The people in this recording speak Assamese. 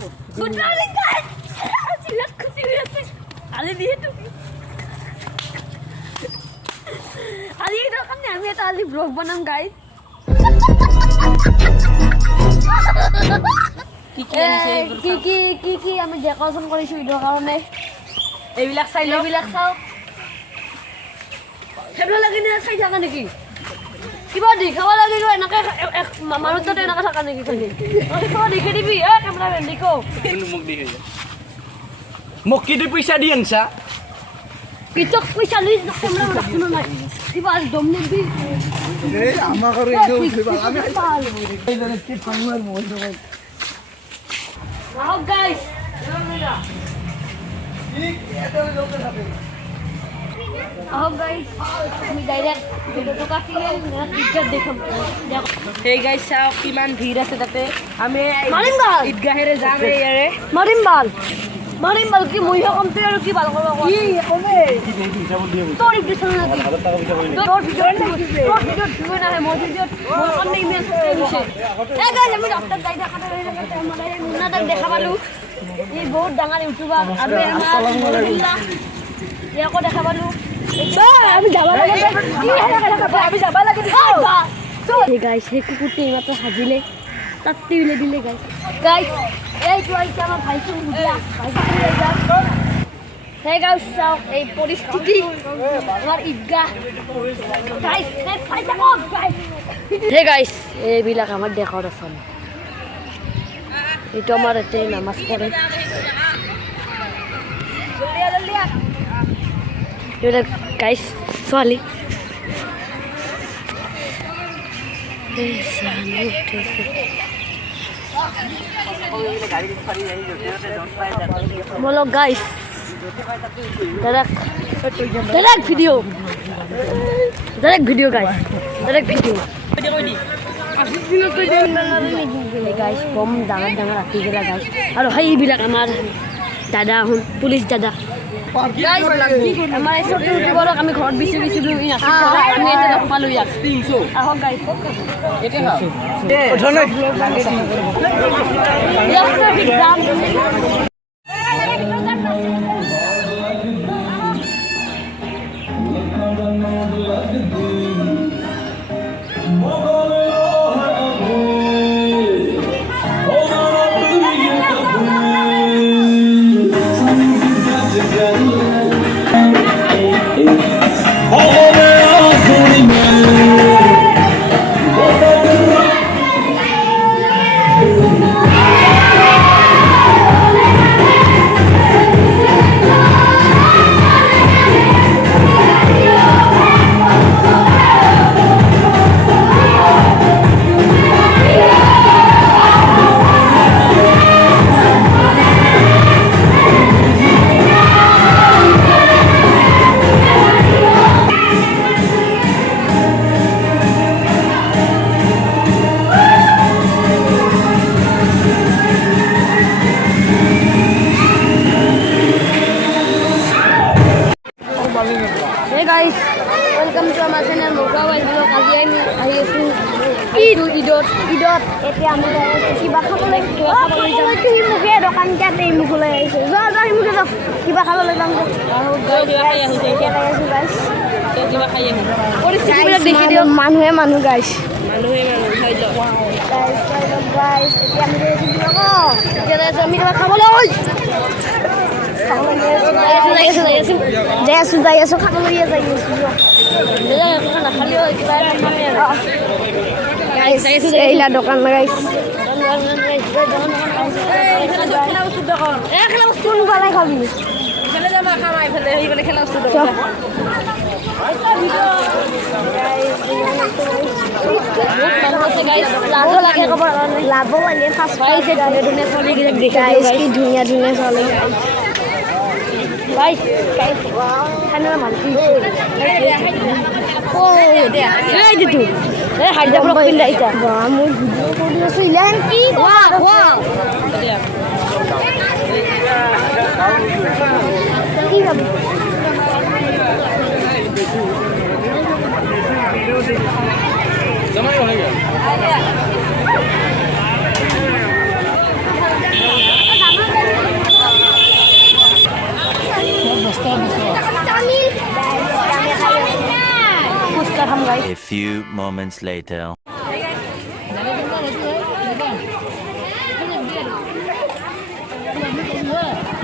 Good morning guys. Silat खुशी हुई है आले दिए तो आज ये तो हमने हमें तो आज ब्लॉग बनाम गाइस কি আমি ডেকোরেশন কৰিছো ইদৰ কাৰণে এইবিলাক চাই চাও হেবলা লাগি না চাই থাকা নেকি কিবা দেখাব লাগিব এনেকে মানুহ তাতে এনেকে থাকা নেকি খালি কিবা দেখি দিবি কেমেৰামেন দেখো মোক কি পইচা দি আনছা কিতক পইচা লৈ কেমেৰা ৰাখনো নাই কিবা দম নিবি এই আমাৰ ঘৰে উঠিবা আমি এইজনে কি ফাংমাৰ মই নহয় Wow guys guys আমি ডাইৰেক্ট ভিডিওটো কাটিলে পিকচাৰ দেখাম এই গাইস চাও কিমান ভিৰ আছে তাতে আমি মাৰিমবাল ঈদগাহেৰে যাম ইয়াৰে মাৰিমবাল কি মই কমতে আৰু কি ভাল কৰিব কি কমে তোৰ ইমপ্ৰেছন নাকি তোৰ ভিডিও দিও না মই ভিডিও মই কম ইমেজ কৰিছে গাইস আমি ডক্টৰ যাই দেখা মানে মুন্নাদাক দেখা পালো এই বহুত ডাঙৰ ইউটিউবাৰ আৰু আমাৰ ইয়াকো দেখা পালো আমি যাব লাগে এই গাইস সেই কুকুরটি মাত্র সাজিলে তাত্তি উলে দিলে গাইস এই তো আইছে আমার ভাইকে বুঝিয়া হে গাইস চাও এই পরিস্থিতি আমার ঈদগাহ গাইস ফাইটা কম গাইস হে গাইস এইবিলাক আমার ডেকোরেশন এটা আমার এতে নামাজ পড়ে জলদিয়া এটা গাইস ছোৱালী বলো guys direct video guys direct video guys বম ডাঙৰ ৰাখি গেলা গাইস আৰু সেইবিলাক আমাৰ দাদা আহোন পুলিচ দাদা আমাৰ ছোট ইউটিউবৰক আমি ঘৰত বিচিছিলো আমি এটা লগ পালো ইয়াক 300 আহক guys Hey guys, welcome to our channel Mugawai Vlog. আজি আমি আহি আছো ঈদত এতিয়া আমি কিবা খাবলৈ যাম কি মুখে দোকানতে মুখলৈ আহিছে যা মুখে যাও কিবা খাবলৈ যাম কিবা খাই আহি পৰিস্থিতিবিলাক দেখি দিও মানুহ গাইছ খাই যাও গাইছ এতিয়া আমি আমি কিবা খাবলৈ যাই আছো খাবলৈ যাই আছো এইলা দোকান লগাইছ কোন পালে খাবি খেলা বস্তু লাভ লাগে ধুনীয়া চলে guys খানা মানছি এই দিতু এই হাইজা ব্লক পিন আইতা বাহ মই ভিডিও কৰি আছো ইলান কি ওয়াও কি ভাবি জমা হৈ গ'ল few moments later. Hey guys.